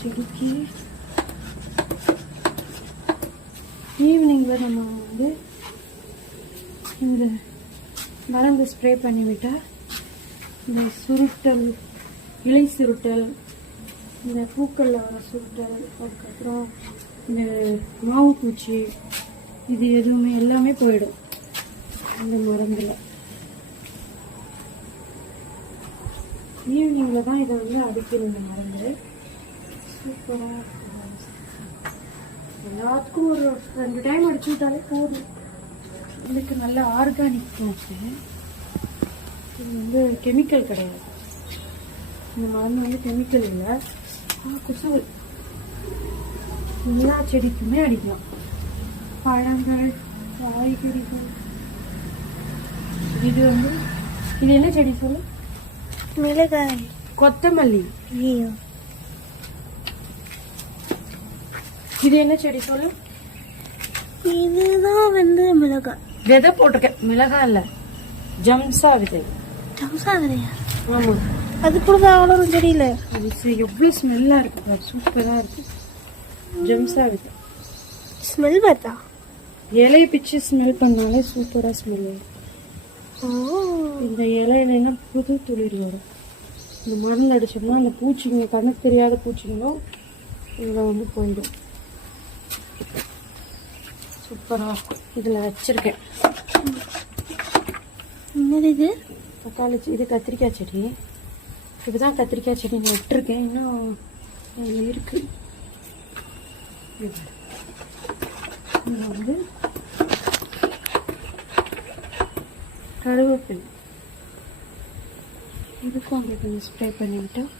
செடிக்கு ஈவினிங்கில் நம்ம வந்து இந்த மருந்து ஸ்ப்ரே பண்ணிவிட்டால் இந்த சுருட்டல், இலை சுருட்டல், இந்த பூக்களில் வர சுருட்டல், அதுக்கப்புறம் இந்த மாவு பூச்சி, இது எதுவுமே எல்லாமே போயிடும் இந்த மருந்தில். ஈவினிங்கில் தான் இதை வந்து அடிக்கணும் இந்த மருந்து. சூப்பராக எல்லாத்துக்கும் ஒரு 2 டைம் அடிச்சு விட்டாலே போதும். இதுக்கு நல்ல ஆர்கானிக் பூச்சி. இது வந்து கெமிக்கல் கிடையாது. இந்த மருந்து வந்து கெமிக்கல் இல்லை. கொசு எல்லா செடிக்குமே அடிக்கலாம். பழங்கள், காய்கறிகள். இது வந்து இது என்ன செடி சொல்லு? மிளகாய். கொத்தமல்லி. இது என்ன செடி சொல்லு? இதுதான் வந்து மிளகாய். விதை போட்டிருக்கேன். மிளகாய் இல்ல, ஜம்சா விதை. ஜம்சா விதையா? ஆமா. அது கூட தான் வளரும் செடியில. அது எவ்வளவு ஸ்மெல்லா இருக்கு, சூப்பரா இருக்கு. ஜம்சா விதை ஸ்மெல் வருதா? இலையை பிச்சு ஸ்மெல் பண்ணாலே சூப்பரா ஸ்மெல் வரும். இந்த இலையில புது துளிர் வரும். இந்த மருந்து அடிச்சோம்னா அந்த பூச்சிங்க, கணக்கு தெரியாத பூச்சிங்களும் இதில் வந்து போயிடும். சூப்பராக இருக்கும். இதில் வச்சிருக்கேன். என்னது இது? தக்காளி. இது கத்திரிக்காய் செடி. இப்போதான் கத்திரிக்காய் செடி நட்டுருக்கேன். இன்னும் இருக்கு. இதில் வந்து கருவேப்பிலை. இதுக்கும் அப்படியே கொஞ்சம் ஸ்ப்ரே பண்ணிவிட்டோம்.